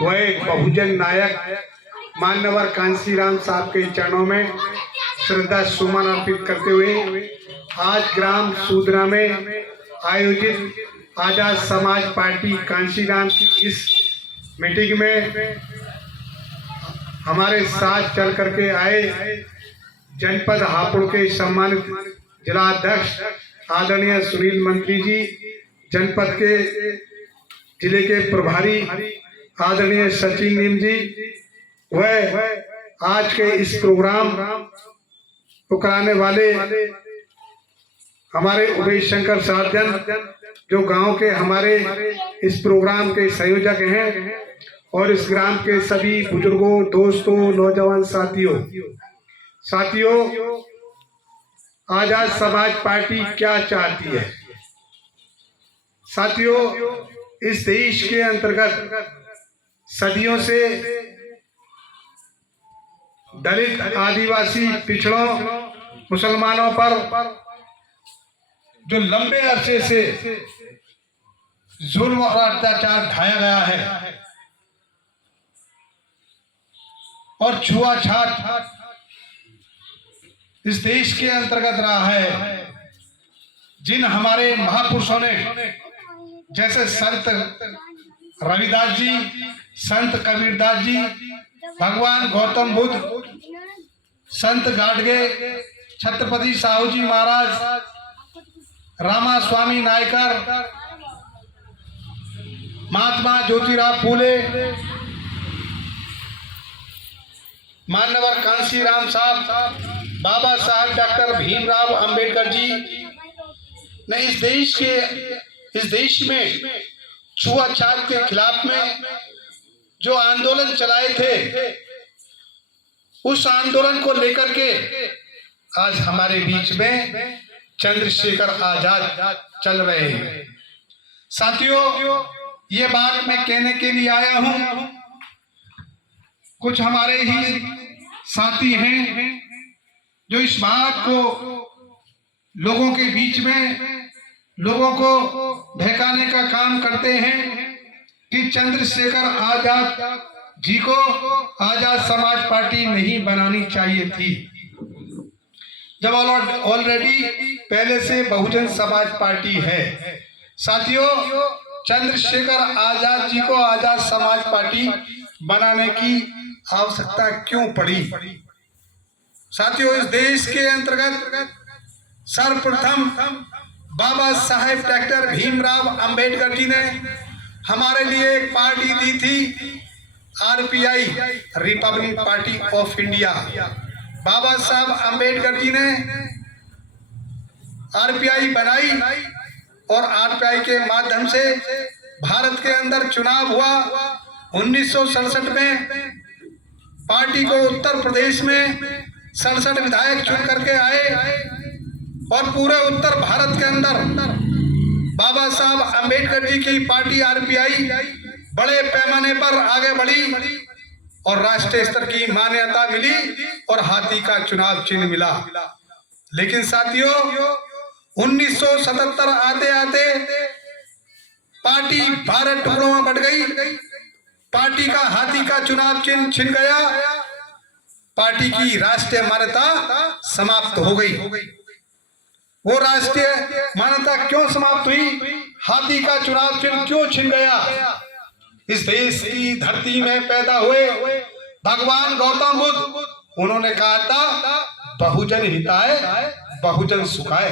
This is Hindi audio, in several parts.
वह बहुजन नायक मान्यवर कांशीराम साहब के चरणों में श्रद्धा सुमन अर्पित करते हुए आज ग्राम सूदरा में आयोजित आजाद समाज पार्टी कांशीराम की इस मीटिंग में हमारे साथ चल करके आए जनपद हापुड़ के सम्मानित जिलाध्यक्ष आदरणीय सुनील मंत्री जी, जनपद के जिले के प्रभारी आदरणीय सचिन नीम जी, वह आज के इस प्रोग्राम को कराने वाले हमारे उमेश शंकर सार्जन जो गांव के हमारे इस प्रोग्राम के संयोजक हैं, और इस ग्राम के सभी बुजुर्गों, दोस्तों, नौजवान साथियों, आजाद समाज पार्टी क्या चाहती है। साथियों, इस देश के अंतर्गत सदियों से दलित, आदिवासी, पिछड़ों, मुसलमानों पर जो लंबे अरसे से जुल्म और अत्याचार ढाया गया है और छुआछात इस देश के अंतर्गत रहा है, जिन हमारे महापुरुषों ने जैसे संत रविदास जी, संत कबीरदास जी, भगवान गौतम बुद्ध, संत गाडगे, छत्रपति साहू जी महाराज, रामा स्वामी नायकर, महात्मा ज्योतिराव फूले, मान्यवर कांशीराम साहब, बाबा साहब डॉक्टर भीमराव अंबेडकर जी ने इस देश में छुआछात के खिलाफ में जो आंदोलन चलाए थे, उस आंदोलन को लेकर के आज हमारे बीच में चंद्रशेखर आजाद चल रहे हैं। साथियों, ये बात मैं कहने के लिए आया हूं, कुछ हमारे ही साथी हैं जो इस बात को लोगों के बीच में लोगों को बहकाने का काम करते हैं कि चंद्रशेखर आजाद जी को आजाद समाज पार्टी नहीं बनानी चाहिए थी, जब ऑलरेडी पहले से बहुजन समाज पार्टी है। साथियों, चंद्रशेखर आजाद जी को आजाद समाज पार्टी बनाने की आवश्यकता क्यों पड़ी। साथियों, इस देश के अंतर्गत सर्वप्रथम बाबा साहेब डॉक्टर भीमराव अंबेडकर जी ने हमारे लिए एक पार्टी दी थी, RPI, republic party of India. Baba Sahab Ambedkar ji ने आरपीआई बनाई और आरपीआई के माध्यम से भारत के अंदर चुनाव हुआ। 1967 में पार्टी को उत्तर प्रदेश में 67 विधायक चुन करके आए और पूरे उत्तर भारत के अंदर बाबा साहब अंबेडकर जी की पार्टी आरपीआई बड़े पैमाने पर आगे बढ़ी और राष्ट्रीय स्तर की मान्यता मिली और हाथी का चुनाव चिन्ह मिला। लेकिन साथियों, 1977 आते आते पार्टी 12 टुकड़ों में बट गई, पार्टी का हाथी का चुनाव चिन्ह छिन गया, पार्टी की राष्ट्रीय मान्यता समाप्त हो गई। वो राष्ट्रीय मान्यता क्यों समाप्त हुई, हाथी का चुनाव चिन्ह क्यों छिन गया। इस देश की धरती में पैदा हुए भगवान गौतम बुद्ध, उन्होंने कहा था बहुजन हिताय बहुजन सुखाय।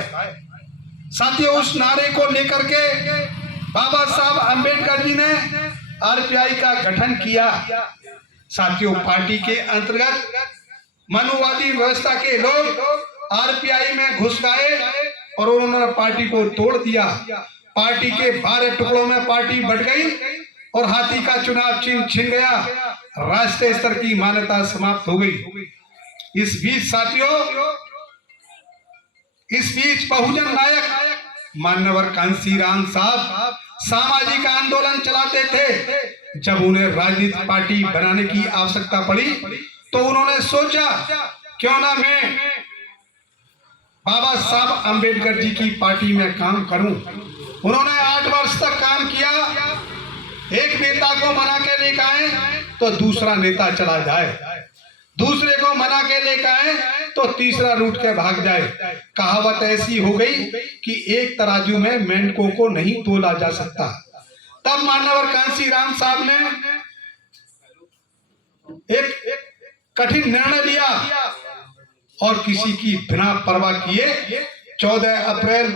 साथियों, उस नारे को लेकर के बाबा साहब अंबेडकर जी ने आरपीआई का गठन किया। साथियों, पार्टी के अंतर्गत मनुवादी व्यवस्था के लोग आरपीआई में घुस गए और उन्होंने पार्टी को तोड़ दिया। पार्टी के 12 टुकड़ों में पार्टी बढ़ गई और हाथी का चुनाव चिन्ह छिन गया, राष्ट्रीय स्तर की मान्यता समाप्त हो गई। इस बीच साथियों, इस बीच बहुजन नायक मान्यवर कांशीराम साहब सामाजिक आंदोलन चलाते थे। जब उन्हें राजनीतिक पार्टी बनाने की आवश्यकता पड़ी तो उन्होंने सोचा क्यों ना मैं बाबा साहब अंबेडकर जी की पार्टी में काम करूं। उन्होंने 8 वर्ष तक काम किया एक नेता को मना के लेकर आए तो दूसरा नेता चला जाए, दूसरे को मना के लेकर आए तो तीसरा रूठ के भाग जाए। कहावत ऐसी हो गई कि एक तराजू में मेंढकों को नहीं तोला जा सकता। तब मान्यवर कांसी राम साहब ने एक कठिन निर्णय लिया और किसी की बिना परवाह किए 14 अप्रैल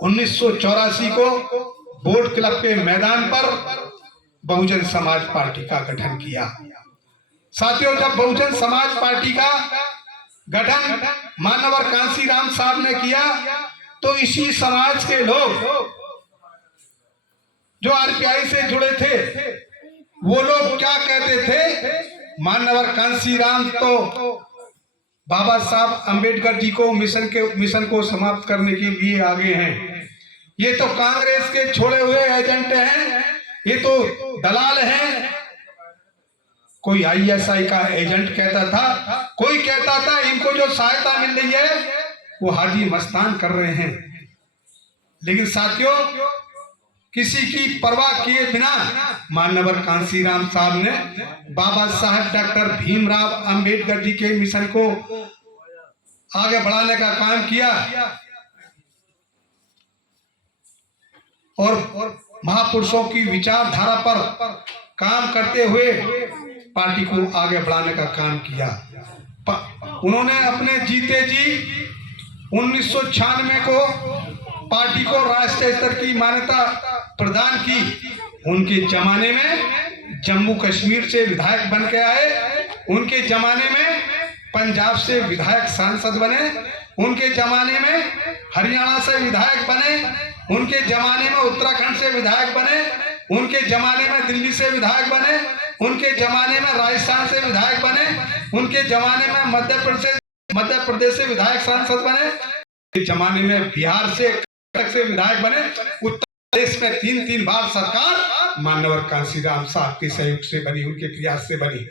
1984 को बोर्ड क्लब के मैदान पर बहुजन समाज पार्टी का गठन किया। साथियों, जब बहुजन समाज पार्टी का गठन मान्यवर कांसी राम साहब ने किया तो इसी समाज के लोग जो आरपीआई से जुड़े थे वो लोग क्या कहते थे, मान्यवर कांसी राम तो बाबा साहब अंबेडकर जी को मिशन को समाप्त करने के लिए आगे हैं, ये तो कांग्रेस के छोड़े हुए एजेंट हैं, ये तो दलाल हैं। कोई आईएसआई का एजेंट कहता था, कोई कहता था इनको जो सहायता मिल रही है वो हाजी मस्तान कर रहे हैं। लेकिन साथियों, किसी की परवाह किए बिना मान्यवर कांसी राम साहब ने बाबा साहब डॉक्टर भीमराव अंबेडकर जी के मिशन को आगे बढ़ाने का काम किया और महापुरुषों की विचारधारा पर काम करते हुए पार्टी को आगे बढ़ाने का काम किया। उन्होंने अपने जीते जी 1996 को पार्टी को राष्ट्रीय स्तर की मान्यता प्रदान की। उनके जमाने में जम्मू कश्मीर से विधायक बन के आए, उनके जमाने में पंजाब से विधायक सांसद बने, उनके जमाने में हरियाणा से विधायक बने, उनके जमाने में उत्तराखंड से विधायक बने, उनके जमाने में दिल्ली से विधायक बने, उनके जमाने में राजस्थान से विधायक बने, उनके जमाने में मध्य प्रदेश से विधायक सांसद बने, जमाने में बिहार से विधायक बने। उत्तर प्रदेश में 3 बार सरकार मान्यवर कांसी राम साहब के सहयोग से बनी, उनके प्रयास से बनी।